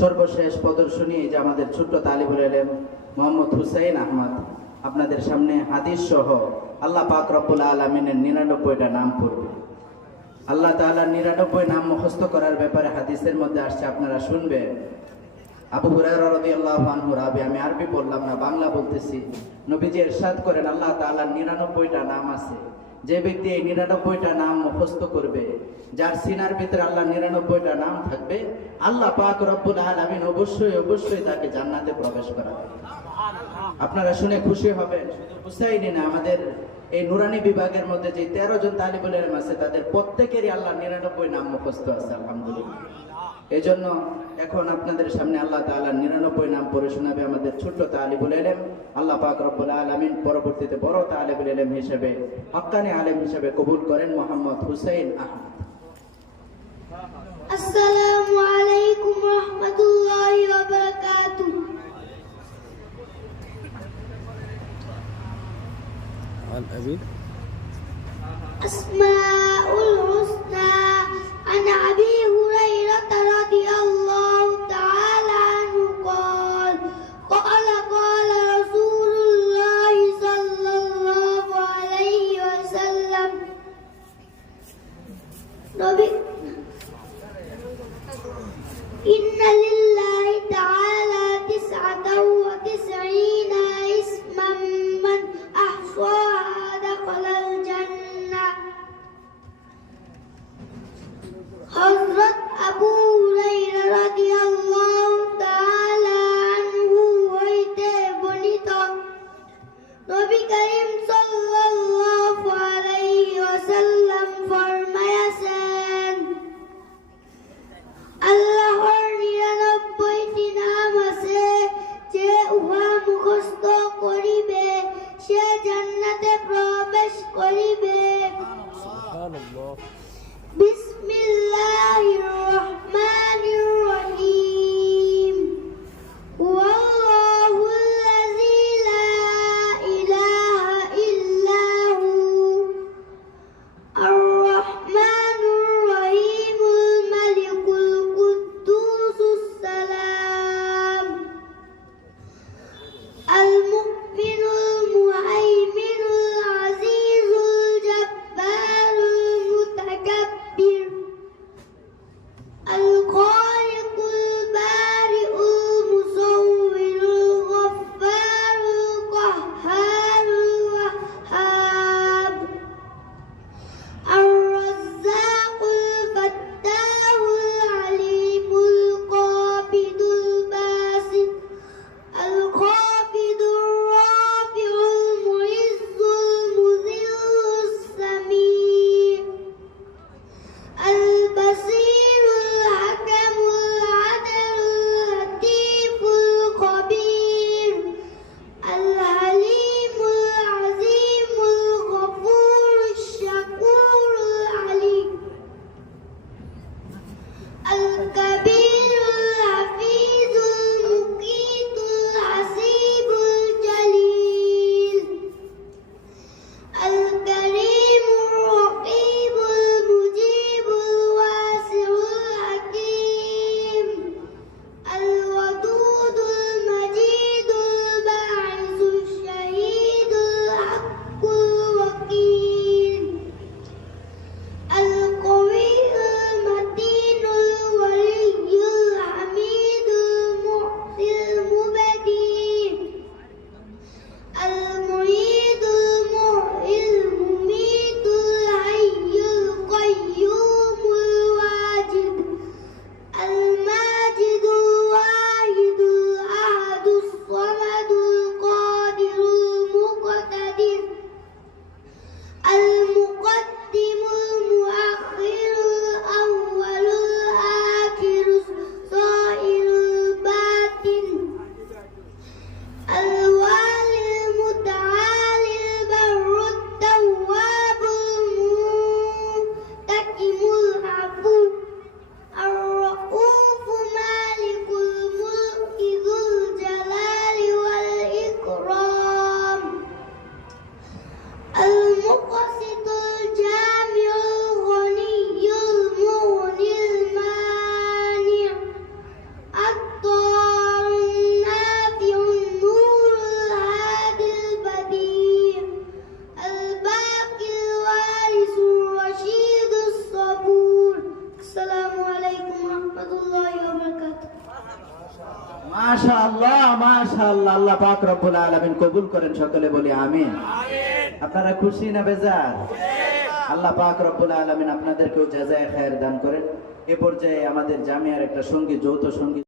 সর্বশেষ প্রদর্শনী যে আমাদের ছোট্ট তালিবুল ইলম মোহাম্মদ হুসাইন আহমদ আপনাদের সামনে হাদিস সহ আল্লাহ পাক রব্বুল আলামিনের 99টা নাম পড়বে। আল্লাহ তাআলার 99 নাম মুখস্থ করার ব্যাপারে হাদিসের মধ্যে আসছে, আপনারা শুনবেন। আবু হুরায়রা রাদিয়াল্লাহু আনহু রাবি, আমি আরবি বললাম না, বাংলা বলতেছি। নবীজি ইরশাদ করেন আল্লাহ তাআলার 99টা নাম আছে। যে ব্যক্তি এই 99টা নাম মুখস্থ করবে, যার সিনার ভিতরে আল্লাহ 99টা নাম থাকবে, আল্লাহ পাক রব্বুল আলামিন অবশ্যই তাকে জান্নাতে প্রবেশ করাবে। আপনারা শুনে খুশি হবেন। শুধু হুসাইনি না, আমাদের এই নুরানি বিভাগের মধ্যে যে 13 জন তালিবুল ইলম আছে তাদের প্রত্যেকেরই আল্লাহ 99 নাম মুখস্থ আছে, আলহামদুলিল্লাহ। এজন্য এখন আপনাদের সামনে আল্লাহ তাআলার 99 নাম পড়ে শোনাবে আমাদের ছোট্ট তালিবুল ইলম। আল্লাহ পাক রব্বুল আলামিন পরবর্তীতে বড় তালিবুল ইলম হিসেবে, হক্কানি আলেম হিসেবে কবুল করেন মোহাম্মদ হুসাইন আহমদ। আসসালামু আলাইকুম ওয়া রাহমাতুল্লাহি ওয়া বারাকাতুহু। আসমাউল হুসনা আন আবি হুরায়রা রাদিয়াল্লাহু তাআলা আনহু قال রাসূলুল্লাহ সাল্লাল্লাহু আলাইহি ওয়াসাল্লাম নবী ইন্না লিল্লাহি তাআলা 99 ইসমান মান আহসাহা দাখালাল জান্নাহ। হযরত আবু হুরায়রা রাদিয়াল্লাহু তাআলা আনহু হইতে বর্ণিত, নবী করিম সাল্লাল্লাহু আলাইহি ওয়াসাল্লাম ফরমায়াছেন, আল্লাহর 99 মাশাআল্লাহ মাশাআল্লাহ, আল্লাহ পাক রব্বুল আলামিন কবুল করেন, সকলে বলি আমিন। আপনারা খুশি না বেজার? আল্লাহ পাক রব্বুল আলামিন আপনাদেরকেও জাযায়ে খায়ের দান করেন। এ পর্যায়ে আমাদের জামিয়ার একটা সঙ্গীত, যৌথ সঙ্গীত